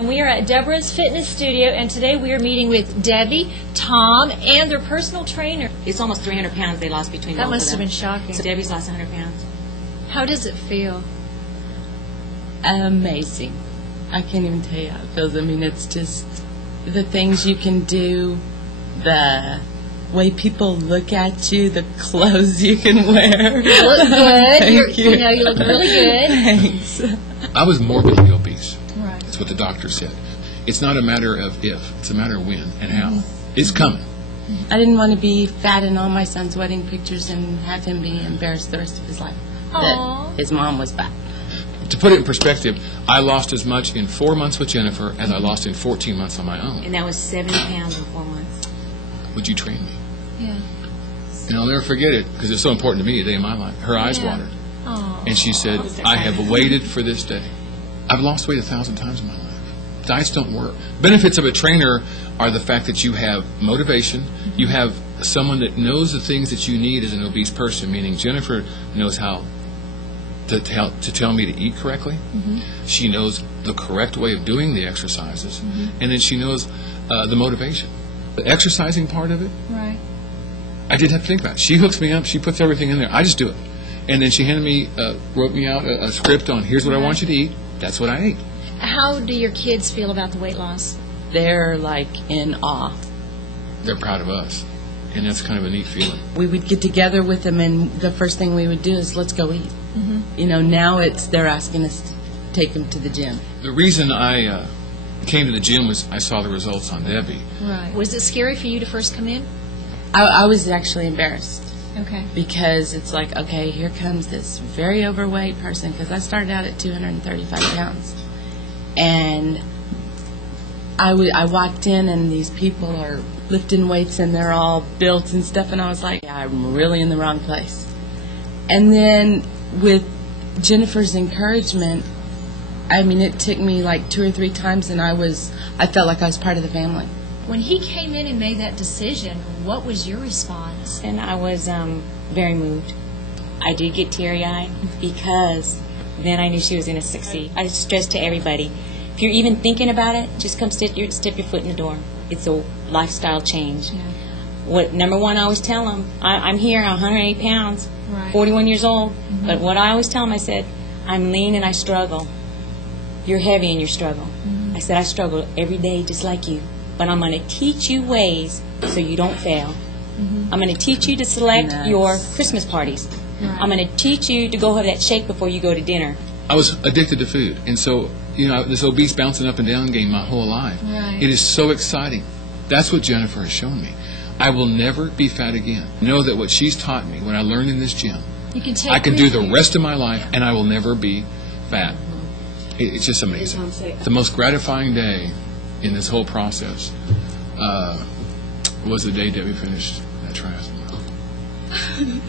We are at Deborah's Fitness Studio, and today we are meeting with Debbie, Tom, and their personal trainer. It's almost 300 pounds they lost between both of them. That must have been shocking. So Debbie's lost 100 pounds. How does it feel? Amazing. I can't even tell you how it feels. I mean, it's just the things you can do, the way people look at you, the clothes you can wear. You look good. Thank you. You look really good. Thanks. I was morbidly obese. Right. That's what the doctor said. It's not a matter of if, it's a matter of when and how. It's coming. I didn't want to be fat in all my son's wedding pictures and have him be embarrassed the rest of his life Aww. that his mom was fat. To put it in perspective, I lost as much in 4 months with Jennifer as I lost in 14 months on my own. And that was 70 pounds in 4 months. Would you train me? Yeah. And I'll never forget it because it's so important to me a day in my life. Her eyes watered. Aww. And she said, I have waited for this day. I've lost weight 1,000 times in my life. Diets don't work. Benefits of a trainer are the fact that you have motivation. You have someone that knows the things that you need as an obese person, meaning Jennifer knows how to tell me to eat correctly. She knows the correct way of doing the exercises. And then she knows the motivation. The exercising part of it, Right. I didn't have to think about it. She hooks me up. She puts everything in there. I just do it. And then she handed me, wrote me out a script on, here's what I want you to eat. That's what I ate. How do your kids feel about the weight loss? They're like in awe. They're proud of us. And that's kind of a neat feeling. We would get together with them, and the first thing we would do is, let's go eat. You know, now they're asking us to take them to the gym. The reason I came to the gym was I saw the results on Debbie. Right. Was it scary for you to first come in? I was actually embarrassed. Okay. Because it's like, okay, here comes this very overweight person, because I started out at 235 pounds. And I walked in, and these people are lifting weights, and they're all built and stuff, and I was like, I'm really in the wrong place. And then with Jennifer's encouragement, I mean, it took me like 2 or 3 times, and I felt like I was part of the family. When he came in and made that decision, what was your response? And I was very moved. I did get teary-eyed because then I knew she was going to succeed. I stressed to everybody, if you're even thinking about it, just come step your foot in the door. It's a lifestyle change. Yeah. Number one, I always tell them, I'm here, I'm 108 pounds, Right. 41 years old. But what I always tell them, I said, I'm lean and I struggle. You're heavy and you struggle. I said, I struggle every day just like you. But I'm going to teach you ways so you don't fail. I'm going to teach you to select your Christmas parties. Right. I'm going to teach you to go have that shake before you go to dinner. I was addicted to food. And so, you know, this obese bouncing up and down game my whole life. Right. It is so exciting. That's what Jennifer has shown me. I will never be fat again. Know that what she's taught me, what I learned in this gym, You can take I can do with the you. rest of my life, and I will never be fat. It's just amazing. The most gratifying day in this whole process was the day Debbie finished that triathlon.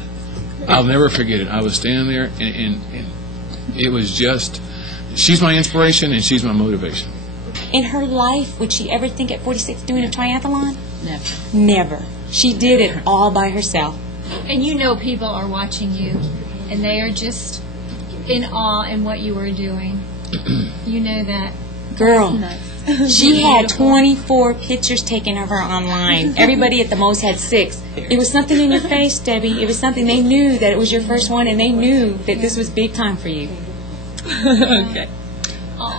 I'll never forget it. I was standing there, and it was just, she's my inspiration, and she's my motivation. In her life, would she ever think at 46 doing a triathlon? Never. Never. She did it all by herself. And you know people are watching you, and they are just in awe in what you are doing. You know that. Girl, she had 24 pictures taken of her online. Everybody at the most had 6. It was something in your face, Debbie. It was something, they knew that it was your first one, and they knew that this was big time for you. Okay.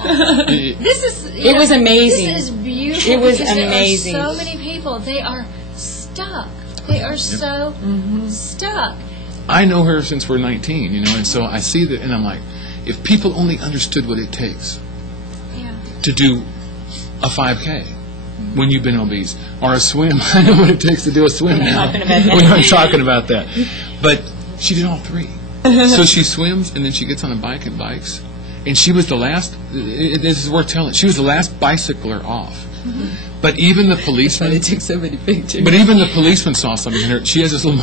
It was amazing. This is beautiful. It was because amazing. There are so many people. They are stuck. They are so stuck. I know her since we're 19, you know, and so I see that, and I'm like, if people only understood what it takes Yeah. to do a 5K when you've been obese, or a swim. I know what it takes to do a swim now. talking about that. We're not talking about that. But she did all 3. So she swims, and then she gets on a bike and bikes. And she was the last, this is worth telling, she was the last bicycler off. But even the policeman, They took so many pictures. but even the policeman saw something in her. She has this little,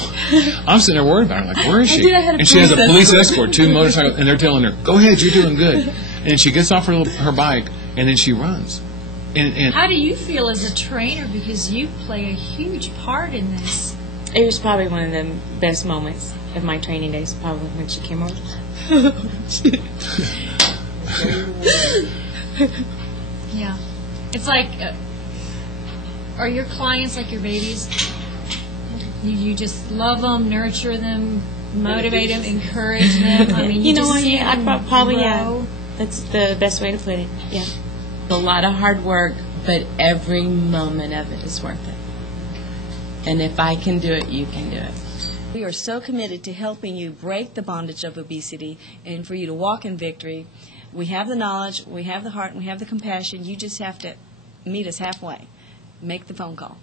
I'm sitting there worried about her, like, where is she? I had a And she has a police police escort, 2 motorcycles, and they're telling her, go ahead, you're doing good. And she gets off her bike, and then she runs. And How do you feel as a trainer? Because you play a huge part in this. It was probably one of the best moments of my training days, probably when she came over. Yeah. It's like, are your clients like your babies? You just love them, nurture them, motivate them, encourage them. I mean, You know just what? see Yeah, them I'd probably, yeah. grow. That's the best way to put it. Yeah. A lot of hard work, but every moment of it is worth it. And if I can do it, you can do it. We are so committed to helping you break the bondage of obesity and for you to walk in victory. We have the knowledge, we have the heart, and we have the compassion. You just have to meet us halfway. Make the phone call.